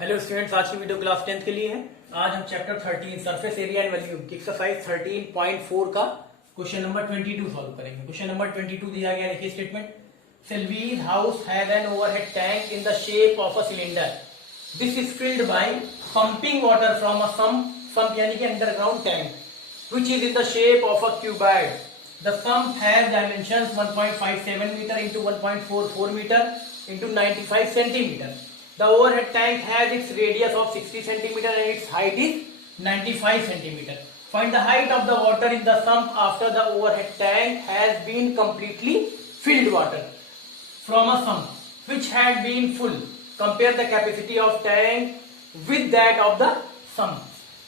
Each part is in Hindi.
हेलो स्टूडेंट्स, आज की वीडियो क्लास 10th के लिए है। आज हम chapter 13 surface area and volume की एक्सरसाइज 13.4 का क्वेश्चन नंबर 22 सॉल्व करेंगे। क्वेश्चन नंबर 22 दिया गया, देखिए statement. Selvi's house has an overhead tank in the shape of a cylinder. This is filled by pumping water from a sump यानी कि underground tank which is in the shape of a cuboid. The sump has dimensions 1.57 meter into 1.44 meter into 95 centimeter. The overhead tank has its radius of 60 centimeter and its height is 95 centimeter. Find the height of the water in the sump after the overhead tank has been completely filled water from a sump which had been full. Compare the capacity of tank with that of the sump.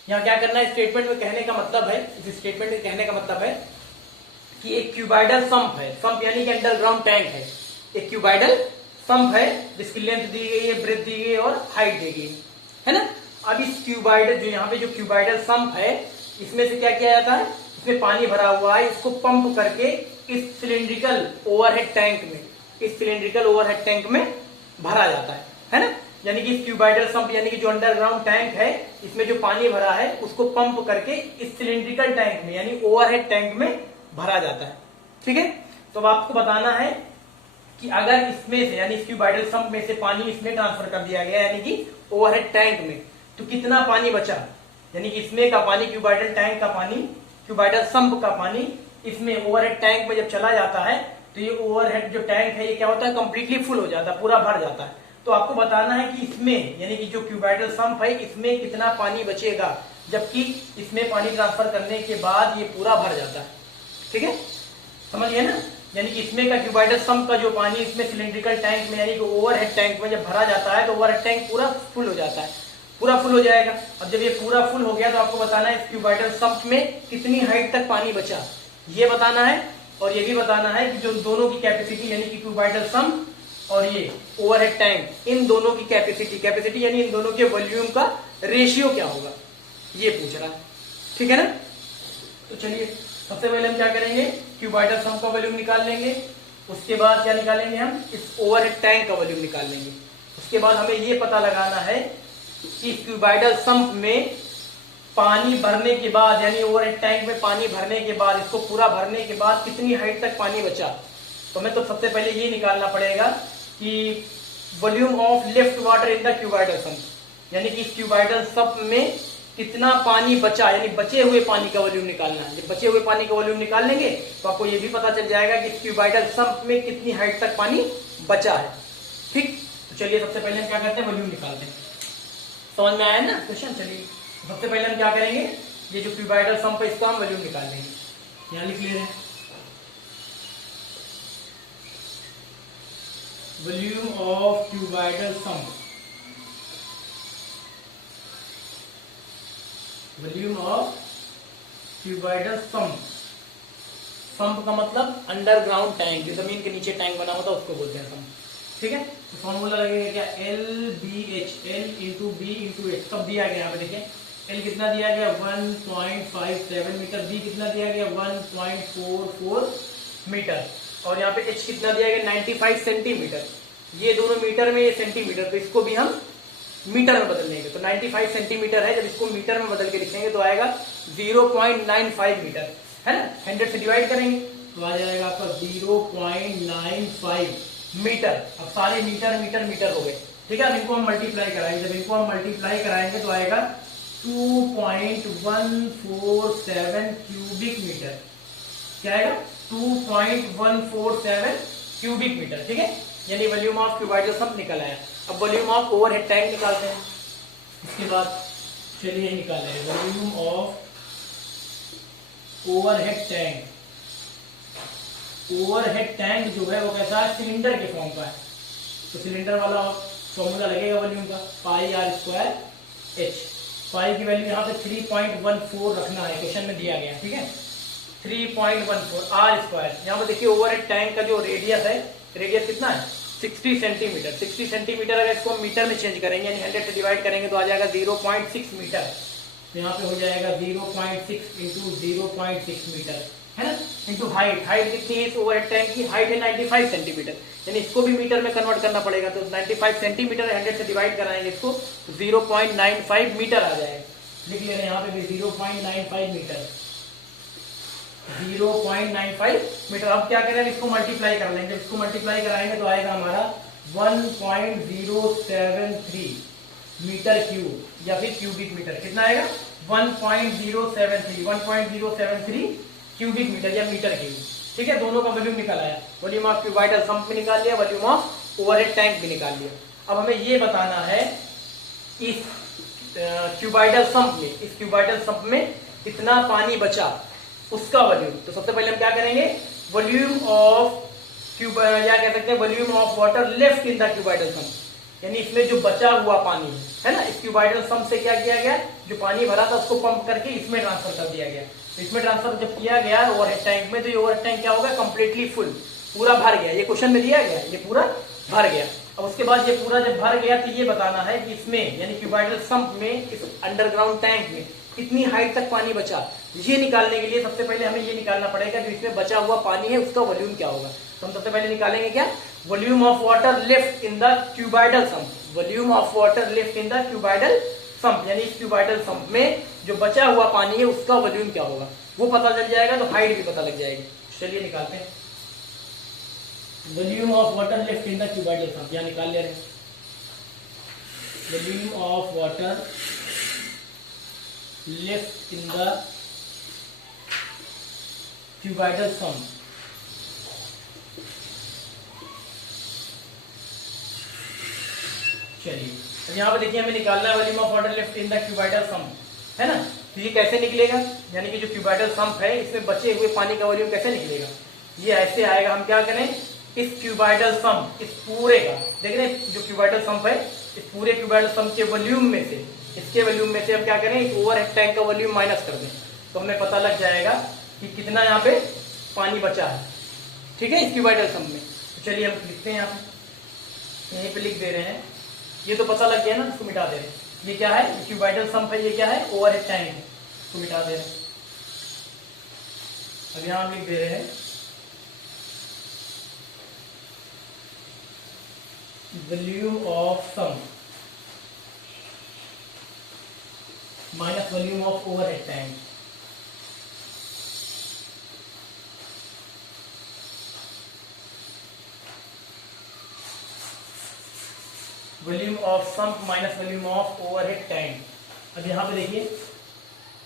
यहाँ क्या करना है, स्टेटमेंट में कहने का मतलब है, इस स्टेटमेंट में कहने का मतलब है कि एक क्यूबाइडल संप है। संप यानी कि अंडरग्राउंड टैंक है। एक क्यूबाइडल संप है जिसकी लेंथ दी गई है, ब्रेथ दी गई है और हाइट दी गई है ना। अब इस क्यूबाइडल जो यहाँ पे जो क्यूबाइडल संप है, इसमें से क्या किया जाता है, इसमें पानी भरा हुआ है, इसको पंप करके इस सिलेंड्रिकल ओवरहेड टैंक में, इस सिलेंड्रिकल ओवरहेड टैंक में भरा जाता है ना। यानी कि क्यूबाइडल संप यानी कि जो अंडरग्राउंड टैंक है, इसमें जो पानी भरा है उसको पंप करके इस सिलेंड्रिकल टैंक में यानी ओवरहेड टैंक में भरा जाता है। ठीक है, तो अब आपको बताना है कि अगर इसमें से यानी इस क्यूबाइडल संप में से पानी इसमें ट्रांसफर कर दिया गया यानी कि ओवरहेड टैंक में, तो कितना पानी बचा। यानी कि इसमें का पानी, क्यूबाइडल टैंक का पानी, क्यूबाइडल संप का पानी इसमें ओवरहेड टैंक में जब चला जाता है तो ये ओवरहेड जो टैंक है ये क्या होता है, कंप्लीटली फुल हो जाता है, पूरा भर जाता है। तो आपको बताना है कि इसमें यानी कि जो क्यूबाइडल संप है इसमें कितना पानी बचेगा, जबकि इसमें पानी ट्रांसफर करने के बाद ये पूरा भर जाता है। ठीक है, समझिए ना। यानी कि इसमें का क्यूबाइडल संप का जो पानी इसमें सिलेंड्रिकल टैंक में यानी कि ओवरहेड टैंक में जब भरा जाता है तो ओवरहेड टैंक पूरा फुल हो जाता है, पूरा फुल हो जाएगा। अब जब ये पूरा फुल हो गया तो आपको बताना है इस क्यूबाइडल संप में कितनी हाइट तक पानी बचा, ये बताना है। और ये भी बताना है कि जो दोनों की कैपेसिटी यानी कि क्यूबाइडल संप और ये ओवरहेड टैंक, इन दोनों की कैपेसिटी यानी इन दोनों के वॉल्यूम का रेशियो क्या होगा, ये पूछ रहा है। ठीक है ना। तो चलिए सबसे पहले हम क्या करेंगे, क्यूबाइडल संप का वॉल्यूम निकाल लेंगे। उसके बाद क्या निकालेंगे, हम इस ओवरहेड टैंक का वॉल्यूम निकाल लेंगे। उसके बाद हमें ये पता लगाना है कि इस क्यूबाइडल संप में पानी भरने के बाद यानी ओवरहेड टैंक में पानी भरने के बाद, इसको पूरा भरने के बाद कितनी हाइट तक पानी बचा। तो हमें तो सबसे पहले ये निकालना पड़ेगा कि volume of left water in the cuboidal sump, यानी कि इस क्यूबाइडल संप में कितना पानी बचा, यानी बचे हुए पानी का वॉल्यूम निकालना है। जब बचे हुए पानी का वॉल्यूम निकाल लेंगे तो आपको ये भी पता चल जाएगा कि इस क्यूबाइडल संप में कितनी हाइट तक पानी बचा है। ठीक, तो चलिए सबसे पहले हम क्या करते हैं, वॉल्यूम निकालते हैं। समझ में आया ना क्वेश्चन। चलिए सबसे पहले हम क्या करेंगे, ये जो क्यूबाइडल संप है इसका हम वॉल्यूम निकाल लेंगे। यहाँ लिख ले रहे हैं volume of cuboidal sump, volume of cuboidal sump. Sump का मतलब अंडरग्राउंड टैंक, जो जमीन के नीचे टैंक बना होता है उसको बोलते हैं संप। ठीक है, तो फॉर्मूला लगेगा क्या, LBH, L into B into H, सब दिया गया। यहाँ पे देखिए L कितना दिया गया 1.57 मीटर, B कितना दिया गया 1.44 मीटर और यहाँ पे H कितना दिया गया 95 सेंटीमीटर। ये दोनों मीटर में, ये सेंटीमीटर, तो इसको भी हम मीटर में बदल लेंगे। तो 95 सेंटीमीटर है, जब इसको मीटर में बदल के लिखेंगे तो आएगा 0.95 मीटर, है ना। 100 से डिवाइड करेंगे तो आ जाएगा आपका 0.95 मीटर। अब सारे मीटर मीटर मीटर हो गए। ठीक है, अब इनको हम मल्टीप्लाई कराएंगे। जब इनको हम मल्टीप्लाई कराएंगे तो आएगा 2.147 क्यूबिक मीटर। क्या आएगा, 2.147 क्यूबिक मीटर। ठीक है, यानी वॉल्यूम ऑफ क्यूबाइडल संप निकल आया। अब वॉल्यूम ऑफ ओवरहेड टैंक निकालते हैं। इसके बाद चलिए निकाल रहे हैं volume of overhead tank. Overhead tank जो है वो कैसा है, सिलेंडर के फॉर्म का है। तो सिलेंडर वाला फॉर्मूला लगेगा वॉल्यूम का, पाई आर स्क्वायर एच। पाई की वैल्यू यहाँ पे 3.14 रखना है, क्वेश्चन में दिया गया। ठीक है, 3.14 आर स्क्वायर। यहाँ पे देखिए ओवरहेड टैंक का जो रेडियस है, रेडियस कितना है 60 सेंटीमीटर। 60 सेंटीमीटर अगर इसको हम मीटर में चेंज करेंगे यानी 100 से डिवाइड करेंगे तो आ जाएगा 0.6 मीटर। तो यहाँ पे हो जाएगा 0.6 इंटू 0.6 मीटर। है ना, इंटू हाइट। हाइट कितनी है इस ओवरहेड टैंक की? हाइट है 95 सेंटीमीटर, यानी इसको भी मीटर में कन्वर्ट करना पड़ेगा। तो 95 सेंटीमीटर 100 से डिवाइड कराएंगे इसको तो 0.95 मीटर आ जाएगा। लिख ले रहे हैं यहाँ पे भी 0.95 मीटर, 0.95 मीटर। अब क्या करें, इसको मल्टीप्लाई कर लेंगे। इसको मल्टीप्लाई कराएंगे तो आएगा हमारा 1.073 मीटर क्यूब या फिर क्यूबिक मीटर। कितना आएगा? 1.073 क्यूबिक मीटर या मीटर क्यूब। ठीक है, दोनों का वॉल्यूम निकल आया। वॉल्यूम ऑफ क्यूबाइडल सम्प भी निकाल लिया, वॉल्यूम ऑफ ओवरहेड टैंक भी निकाल लिया। अब हमें ये बताना है इस क्यूबाइडल सम्प में, इस क्यूबाइडल सम्प में कितना पानी बचा, उसका वॉल्यूम। तो सबसे पहले हम क्या करेंगे, वॉल्यूम ऑफ क्यूब या कह सकते हैं volume of water left in the cuboidal sump, यानी इसमें जो बचा हुआ पानी है ना, इस क्यूबाइडल सम्प से क्या किया गया, जो पानी भरा था उसको पंप करके इसमें ट्रांसफर कर दिया गया। तो इसमें ट्रांसफर जब किया गया ओवरहेड टैंक में, तो ये ओवरहेड टैंक क्या होगा, कंप्लीटली फुल, पूरा भर गया। ये क्वेश्चन में दिया गया, ये पूरा भर गया। अब उसके बाद ये पूरा जब भर गया तो ये बताना है कि इसमें यानी क्यूबाइडल सम्प में, इस अंडरग्राउंड टैंक में कितनी हाइट तक पानी बचा। ये निकालने के लिए सबसे पहले हमें ये निकालना पड़ेगा जो इसमें बचा हुआ पानी है उसका वॉल्यूम क्या होगा। तो हम सबसे पहले निकालेंगे क्या, volume of water left in the cuboidal sump, volume of water left in the cuboidal sump, यानी इस क्यूबाइडल सम्प में जो बचा हुआ पानी है उसका वॉल्यूम क्या होगा, वो पता चल जाएगा तो हाइट भी पता लग जाएगी। चलिए निकालते हैं, volume of water left in the cuboidal sump, यहाँ निकाल ले रहे हैं। Volume of water left in the cuboidal sump, चलिए अब यहाँ पे देखिए हमें निकालना है volume of water left in the cuboidal sump, है ना। तो ये कैसे निकलेगा, यानी कि जो क्यूबाइडल सम्प है इसमें बचे हुए पानी का वॉल्यूम कैसे निकलेगा, ये ऐसे आएगा। हम क्या करें, इस क्यूबाइडल सम्प, इस पूरे का देख रहे हैं, जो क्यूबाइडल सम्प है इस पूरे क्यूबाइडल सम्प के वॉल्यूम में से, इसके वॉल्यूम में से हम क्या करें, इस ओवरहेड टैंक का वॉल्यूम माइनस कर दें, तो हमें पता लग जाएगा कि कितना यहाँ पे पानी बचा है। ठीक है, इस क्यूबाइडल सम्प में। तो चलिए हम लिखते हैं, यहाँ पे यहीं पे लिख दे रहे हैं। ये तो पता लग गया ना, इसको मिटा दे रहे हैं। ये क्या है, क्यूबाइडल सम्प है, ये क्या है, ओवरहेड टैंक है, इसको मिटा दे रहे हैं। अब यहां हम लिख दे रहे हैं volume of sump minus volume of overhead tank. Volume of sump minus volume of overhead tank. अब यहाँ पे देखिए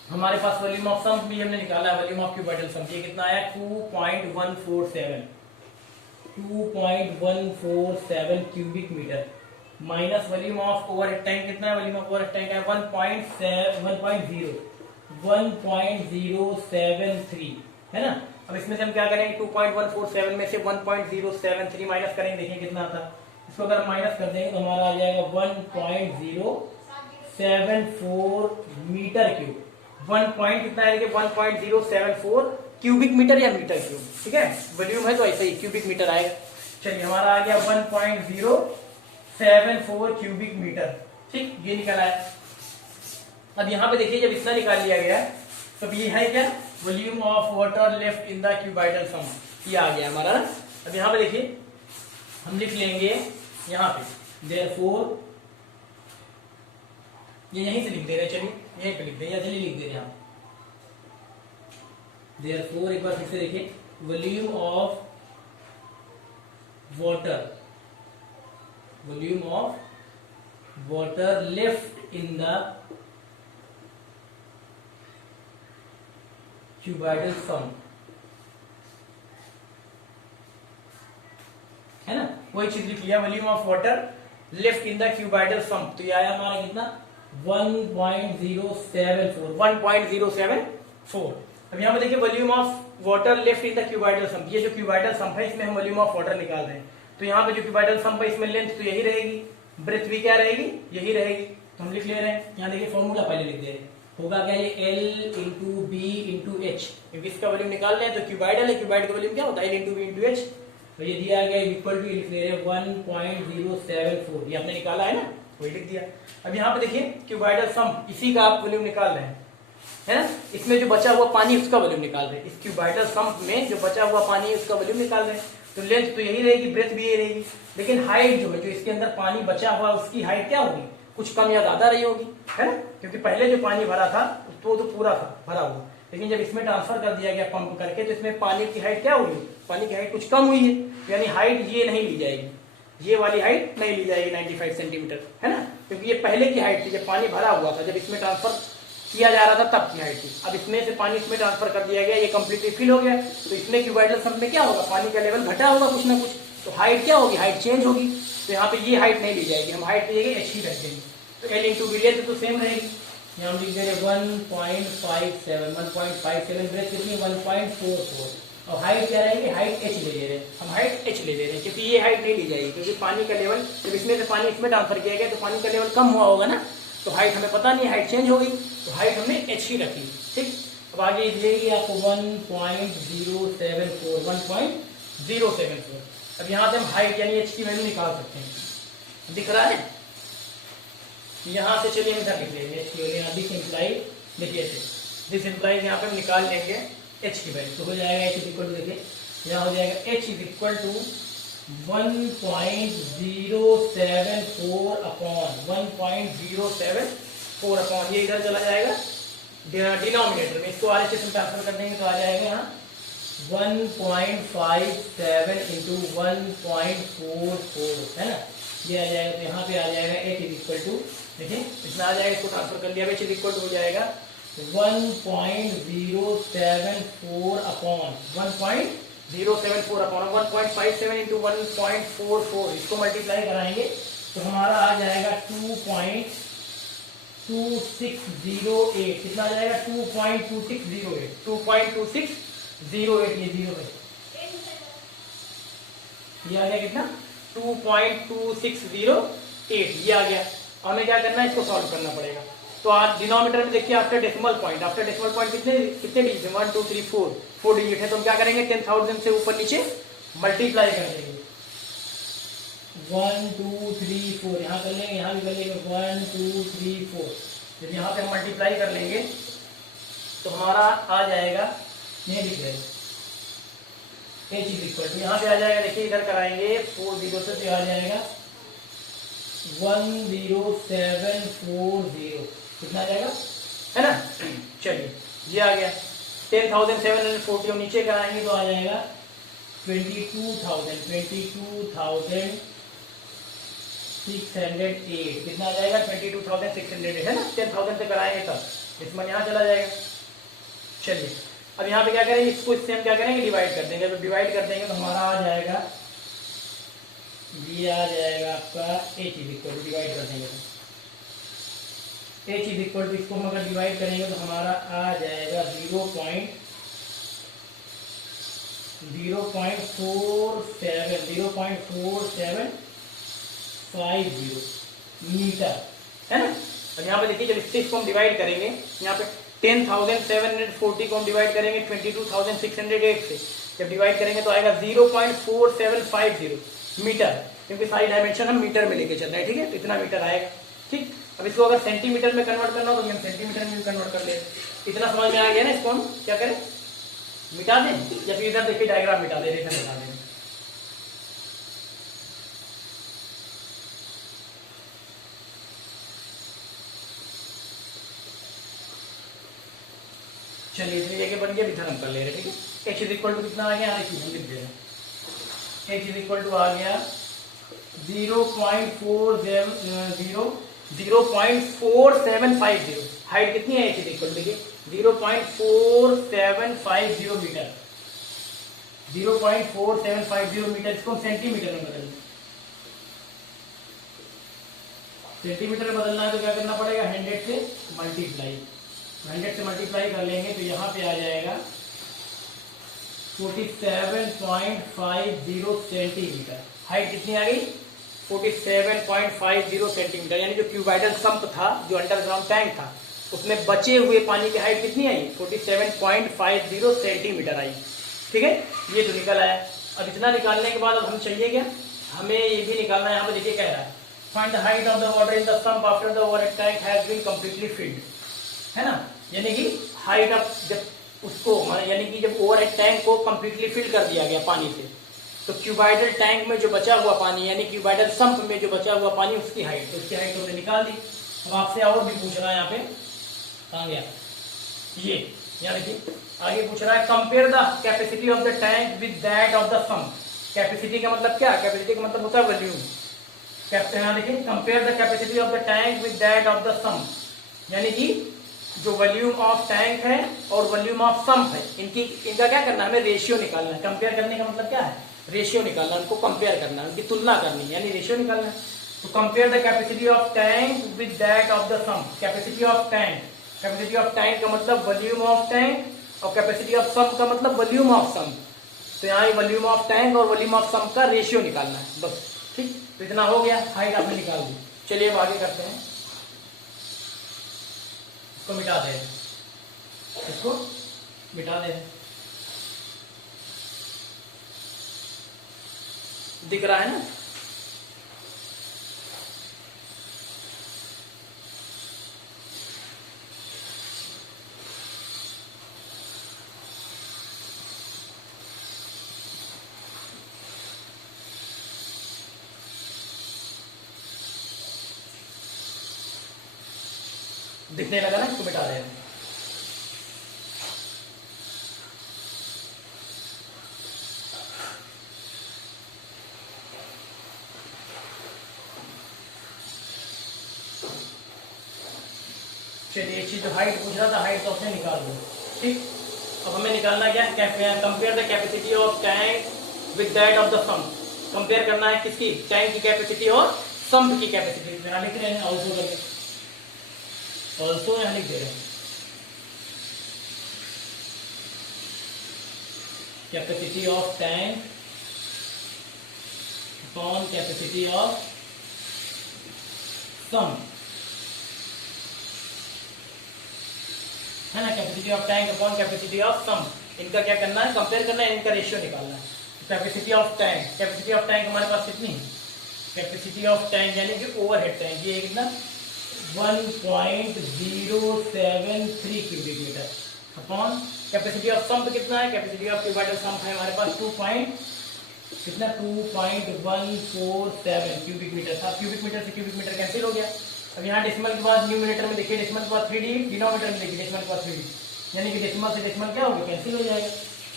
हमारे पास वॉल्यूम ऑफ सम्प भी हमने निकाला है, वॉल्यूम ऑफ क्यूबाइडल सम्प ये कितना आया, 2.147 cubic meter, minus volume of overhead tank कितना है, वॉल्यूम ऑफ ओवरहेड टैंक है 1.073, है ना। अब इसमें से हम क्या करेंगे, 2.147 में से 1.073 माइनस करेंगे, देखिए कितना आता है। इसको अगर माइनस कर देंगे तो हमारा आ जाएगा 1.074 मीटर क्यूब। 1 पॉइंट कितना है, 1.074 क्यूबिक मीटर या मीटर क्यूब। ठीक है, वॉल्यूम है तो ऐसे ही क्यूबिक मीटर आएगा। चलिए हमारा आ गया 1.074 क्यूबिक मीटर। ठीक, ये निकल आया। अब यहाँ पे देखिए जब इतना निकाल लिया गया तो ये है क्या, volume of water left in the cuboidal sump, ये आ गया हमारा। अब यहाँ पे देखिए हम लिख लेंगे यहाँ पे देयरफॉर, ये यहीं से लिख दे रहे हैं, चलिए यहीं पे लिख दे, या चलिए लिख दे रहे हैं। देयरफॉर एक बार फिर से देखिए, volume of water left in the cuboidal sump, है ना, वही चीज लिख लिया, volume of water left in the cuboidal sump. तो ये आया हमारा कितना, 1.074। अब यहाँ पे देखिए volume of water left in the cuboidal sump, ये जो क्यूबाइडल सम्प है इसमें हम वॉल्यूम ऑफ वाटर निकाल रहे हैं। तो यहाँ पे जो क्यूबाइडल सम्प है इसमें लेंथ तो यही रहेगी, ब्रेथ भी क्या रहेगी, यही रहेगी। तो हम लिख ले रहे हैं, यहाँ देखिए फॉर्मूला पहले लिख दे रहे हैं, होगा क्या, ये L into B into H, क्योंकि इसका वॉल्यूम निकाल रहे हैं तो क्यूबाइडल है, क्यूबाइड का वॉल्यूम क्या होता है, L into B into H. तो ये दिया गया इक्वल टू लिख दे रहे हैं 1.074, ये आपने निकाला है ना, वही लिख दिया। अब यहाँ पे देखिए क्यूबाइडल सम्प, इसी का आप वॉल्यूम निकाल रहे हैं, है ना। इसमें जो बचा हुआ पानी उसका वॉल्यूम निकाल रहे हैं, इस क्यूबाइडल सम्प में जो बचा हुआ पानी है उसका वॉल्यूम निकाल रहे हैं। तो लेंथ तो यही रहेगी, ब्रेथ भी यही रहेगी, लेकिन हाइट जो है, जो इसके अंदर पानी बचा हुआ उसकी हाइट क्या होगी, कुछ कम या ज्यादा रही होगी, है ना। क्योंकि पहले जो पानी भरा था तो पूरा था भरा हुआ, लेकिन जब इसमें ट्रांसफर कर दिया गया पंप करके तो इसमें पानी की हाइट क्या हुई, पानी की हाइट कुछ कम हुई है, यानी हाइट ये नहीं ली जाएगी, ये वाली हाइट नहीं ली जाएगी 95 सेंटीमीटर, है ना। क्योंकि ये पहले की हाइट थी, जब पानी भरा हुआ था, जब इसमें ट्रांसफर किया जा रहा था तब की हाइट थी। अब इसमें से पानी इसमें ट्रांसफर कर दिया गया, ये कंप्लीटली फिल हो गया, तो इसमें क्यूबाइडल सम्प में क्या होगा, पानी का लेवल घटा होगा कुछ ना कुछ, तो हाइट क्या होगी, हाइट चेंज होगी। तो यहाँ पे ये हाइट नहीं ली जाएगी, हम हाइट ली जाएगी एच ही रख देंगे, तो एल इंटू बी लेते तो सेम रहेगी। यहाँ हम लिख दे रहे 1.57 ब्रेथ कितनी 1.44, और हाइट क्या रहेगी, हाइट एच ले रहे हैं हम, हाइट एच ले रहे हैं, क्योंकि ये हाइट नहीं ली जाएगी, क्योंकि पानी का लेवल जब इसमें से पानी इसमें ट्रांसफर किया गया तो पानी का लेवल कम हुआ होगा ना, तो हाइट हमें पता नहीं, हाइट चेंज हो गई, तो हाइट हमने एच ही रखी, ठीक। अब आगे देगी आपको 1.074। अब यहाँ से हम हाइट यानी एच की वैल्यू निकाल सकते हैं, दिख रहा है, यहाँ से चलिए हम इधर लिख लेंगे एच की वैल्यू, यहाँ दिस इम्प्लाई, देखिए दिस इम्प्लाई यहाँ पे हम निकाल लेंगे एच की वैल्यू, तो हो जाएगा एच इज इक्वल टू, देखिए यहाँ हो जाएगा H is equal to 1.074 upon ये इधर चला जाएगा डिनोमिनेटर में, इसको RHS में ट्रांसफर कर देंगे तो आ जाएगा यहाँ 1.57 इंटू 1.44, है ना, ये आ जाएगा। तो यहाँ पे आ जाएगा एच इज इक्वल टू, देखिए इसमें आ जाएगा, इसको ट्रांसफर कर लिया, एच इज इक्वल टू हो जाएगा 1.074 अपॉन 1.57 इंटू 1.44, इसको मल्टीप्लाई कराएंगे तो हमारा आ जाएगा 2.2608, कितना आ जाएगा 2.2608, ये जीरो है, ये आ गया कितना 2.2608, ये आ गया। हमें क्या करना है, इसको सॉल्व करना पड़ेगा। तो आज डिनोमिनेटर में देखिए आफ्टर डेसिमल पॉइंट कितने डिजिट 1 2 3 4 डिजिट है, तो हम क्या करेंगे 10,000 से ऊपर नीचे मल्टीप्लाई कर देंगे, 1 2 3 4 यहाँ कर लेंगे, यहाँ भी कर लेंगे 1 2 3 4, जब यहाँ पे हम मल्टीप्लाई कर लेंगे तो हमारा आ जाएगा, ये लिख रहे एच इज इक्वल टू, यहाँ पे आ जाएगा, देखिए इधर कराएंगे 4 0 से आ जाएगा 10740, कितना आ जाएगा, है ना। चलिए ये आ गया 10,740, हम नीचे कराएंगे तो आ जाएगा 22,608, कितना आ जाएगा 22,608, है ना, 10,000 से कराएंगे तब इसमें यहाँ चला जाएगा। चलिए अब यहाँ पे क्या करेंगे, इसको इससे हम क्या करेंगे, डिवाइड कर देंगे, तो डिवाइड कर देंगे तो हमारा आ जाएगा, ये आ जाएगा आपका H is equal to, divide कर देंगे तो एच इज इक्वल टू, इसको हम अगर डिवाइड करेंगे तो हमारा आ जाएगा 0.4750 मीटर, है ना। और यहाँ पे देखिए जब इसको हम डिवाइड करेंगे, यहाँ पे 10,740 को हम डिवाइड करेंगे 22,608 से, जब डिवाइड करेंगे तो आएगा 0.4750 मीटर, क्योंकि सारी डायमेंशन हम मीटर में लेके चल रहे हैं, ठीक है, तो इतना मीटर आएगा, ठीक। अब इसको अगर सेंटीमीटर में कन्वर्ट करना हो तो हम सेंटीमीटर में भी कन्वर्ट कर ले, इतना समझ में आ गया ना। इसको हम क्या करें, मिटा दें या फिर इधर देखिए डायग्राम मिटा दे, रेखा मिटा दें। चलिए इसलिए बन गया, इधर हम कर ले रहे, ठीक है। एच इज इक्वल टू कितना आ गया, हम लिख दे रहे हैं, एच इज इक्वल टू आ गया 0.4750, हाइट कितनी है एच इज इक्वल टू, देखिए 0.4750 मीटर, 0.4750 मीटर, इसको हम सेंटीमीटर में बदलेंगे, सेंटीमीटर में बदलना है तो क्या करना पड़ेगा, 100 से मल्टीप्लाई, 100 से मल्टीप्लाई कर लेंगे तो यहाँ पे आ जाएगा 47.50 सेंटीमीटर, हाइट कितनी आ गई 47.50 सेंटीमीटर, यानी जो क्यूबाइडल सम्प था, जो अंडरग्राउंड टैंक था, उसमें बचे हुए पानी की हाइट कितनी आई 47.50 सेंटीमीटर आई, ठीक है। ये तो निकल आया। अब इतना निकालने के बाद अब हम चाहिए क्या, हमें ये भी निकालना है। यहाँ पे देखिए कह रहा है find the height of the water in the sump after the water tank has been completely filled, है ना, यानी कि हाइट ऑफ, जब उसको यानी कि जब ओवरहेड टैंक को कंप्लीटली फिल कर दिया गया पानी से, तो क्यूबाइडल टैंक में जो बचा हुआ पानी यानी क्यूबाइडल सम्प में जो बचा हुआ पानी उसकी हाइट, तो उसकी हाइट हमने निकाल दी। अब आपसे और भी पूछ रहा है यहाँ पे, कहाँ गया ये, यहाँ देखिए आगे पूछ रहा है compare the capacity of the tank with that of the sump. Capacity का मतलब क्या, कैपेसिटी का मतलब होता है वॉल्यूम। यहाँ देखिए compare the capacity of the tank with that of the sump, यानी कि जो वॉल्यूम ऑफ टैंक है और वॉल्यूम ऑफ सम्प है, इनका क्या करना है, हमें रेशियो निकालना है। कंपेयर करने का मतलब क्या है, रेशियो निकालना, उनको कंपेयर करना, उनकी तुलना करनी, यानी रेशियो निकालना है। तो compare the capacity of tank with that of the sump. Capacity of tank, capacity of tank का मतलब वॉल्यूम ऑफ टैंक और कैपेसिटी ऑफ सम्प का मतलब वॉल्यूम ऑफ सम्प। तो यहाँ वॉल्यूम ऑफ टैंक और वॉल्यूम ऑफ सम्प का रेशियो निकालना है बस। ठीक, तो इतना हो गया, हाइट आपने निकाल दी। चलिए अब आगे करते हैं, इसको मिटा दे, इसको मिटा दे, दिख रहा है ना। दिखने लगा ना, इसको मिटा रहे हैं। चलिए एक चीज जो हाइट पूछ रहा था, हाइट तो आपने निकाल दो। ठीक, अब हमें निकालना क्या है, compare the capacity of tank with that of the sump. Compare करना है किसकी, टैंक की कैपेसिटी और सम्प की कैपेसिटी। यहाँ लिख रहे हैं ऑल्सो करके, ऑल्सो यहाँ लिख दे रहे हैं capacity of tank upon capacity of sump, है ना। Capacity of tank upon capacity of sump, इनका क्या करना है, कंपेयर करना है, इनका रेशियो निकालना है। Capacity of tank, capacity of tank हमारे पास कितनी है, कैपेसिटी ऑफ टैंक यानी कि ओवरहेड टैंक, ये कितना 1.073 cubic meter upon capacity of sump कितना है, कैपेसिटी ऑफ क्यूबाइडल सम्प है हमारे पास 2.147 क्यूबिक मीटर था। क्यूबिक मीटर से क्यूबिक मीटर कैंसिल हो गया। अब यहाँ डेसिमल के बाद न्यूमरेटर में देखिए, डेसिमल के बाद 3D, डिनोमिनेटर में देखिए डेसिमल के बाद 3D, यानी कि डेसिमल से डेसिमल क्या होगा, कैंसिल हो जाएगा।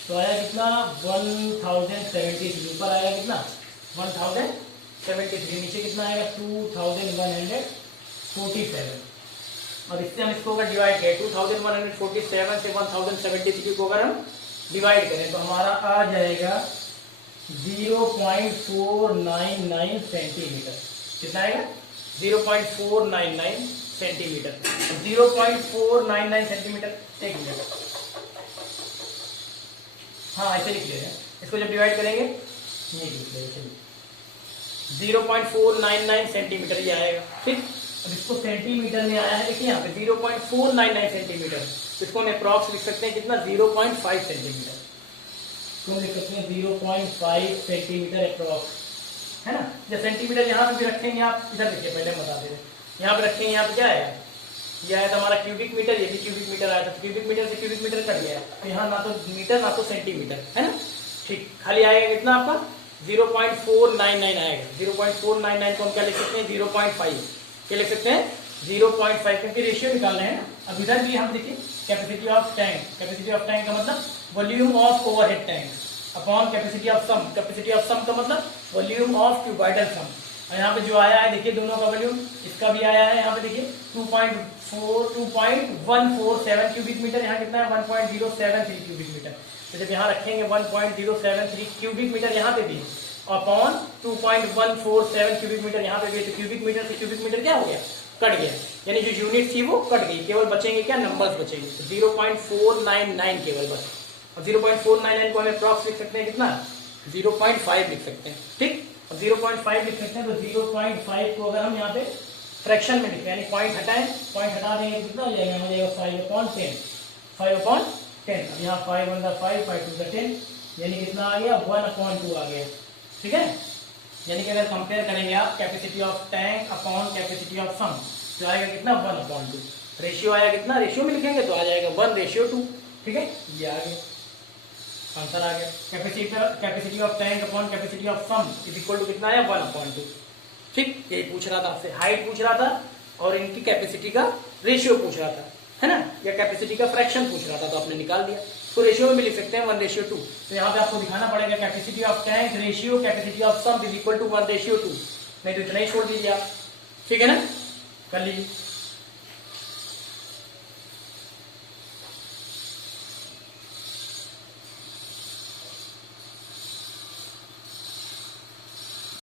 तो आया कितना 1073, ऊपर आया कितना 1073, नीचे कितना आएगा 2147। और इससे हम इसको अगर डिवाइड करें 2147 से 1073 को अगर हम डिवाइड करें तो हमारा आ जाएगा 0.499 सेंटीमीटर। कितना आएगा 0.499 सेंटीमीटर। 0.499 सेंटीमीटर, एक मिनट, हाँ ऐसे लिख ले रहे हैं इसको, जब डिवाइड करेंगे ये लिख ले रहे 0.499 सेंटीमीटर ये आएगा। ठीक, अब इसको सेंटीमीटर में आया है, देखिए यहाँ पे 0.499 सेंटीमीटर, इसको हम अप्रॉक्स लिख सकते हैं कितना 0.5 सेंटीमीटर, तो लिख सकते हैं 0.5 सेंटीमीटर अप्रॉक्स, है ना। जब सेंटीमीटर यहाँ पे भी रखेंगे आप, इधर देखिए पहले बता दे रहे, यहाँ पे रखेंगे, यहाँ पे क्या आएगा, ये आया था हमारा क्यूबिक मीटर, ये भी क्यूबिक मीटर आया था, क्यूबिक मीटर से क्यूबिक मीटर कट गया, तो यहाँ ना तो मीटर ना तो सेंटीमीटर, है ना। ठीक, खाली आएगा कितना आपका 0.499 आएगा। 0.499 को हम क्या लिख सकते हैं 0.5, क्या लिख सकते हैं 0.5, क्योंकि रेशियो निकालना है ना। अब इधर भी हम देखिए capacity of tank, capacity of tank का मतलब volume of overhead tank upon capacity of sump, capacity of sump का मतलब वॉल्यूम ऑफ क्यूबाइडल सम्प। और यहाँ पे जो आया है देखिए दोनों का वॉल्यूम, इसका भी आया है यहाँ पे देखिए 2.147 क्यूबिक मीटर, यहाँ कितना है 1.073 क्यूबिक मीटर। तो जब यहाँ रखेंगे 1.073 क्यूबिक मीटर यहाँ पे भी अपॉन 2.147 क्यूबिक मीटर यहाँ पे भी, तो क्यूबिक मीटर से क्यूबिक मीटर क्या हो गया, कट गया, यानी जो यूनिट थी वो कट गई, केवल बचेंगे क्या नंबर्स बचेंगे, तो 0.499 केवल बस। और 0.499 को हमें अप्रॉक्स लिख सकते हैं कितना 0.5 लिख सकते हैं। ठीक, अब 0.5 लिख सकते हैं, तो 0.5 को अगर हम यहाँ पे फ्रैक्शन में लिखें, यानी पॉइंट हटाएं, पॉइंट हटा देंगे कितना हो जाएगा, हो जाएगा 5/10, 5/10। अब यहाँ 5 1 5, 5 2 10, यानी कितना आ गया 1/2 आ गया। ठीक है, यानी कि अगर कंपेयर करेंगे आप capacity of tank upon capacity of sump, तो आएगा कितना 1/2। रेशियो आया कितना, रेशियो में लिखेंगे तो आ जाएगा 1:2। ठीक है, ये आ गया आंसर आ गया। Capacity of tank upon capacity of sump is equal to कितना आया 1/2। ठीक, यही पूछ रहा था आपसे, हाइट पूछ रहा था और इनकी कैपेसिटी का रेशियो पूछ रहा था, है ना, या कैपेसिटी का फ्रैक्शन पूछ रहा था, तो आपने निकाल दिया। तो रेशियो में भी लिख सकते हैं 1:2। तो यहाँ पे आपको दिखाना पड़ेगा capacity of tank ratio capacity of sump is equal to 1:2, नहीं तो इतना ही छोड़ दीजिए आप। ठीक है ना, कर लीजिए।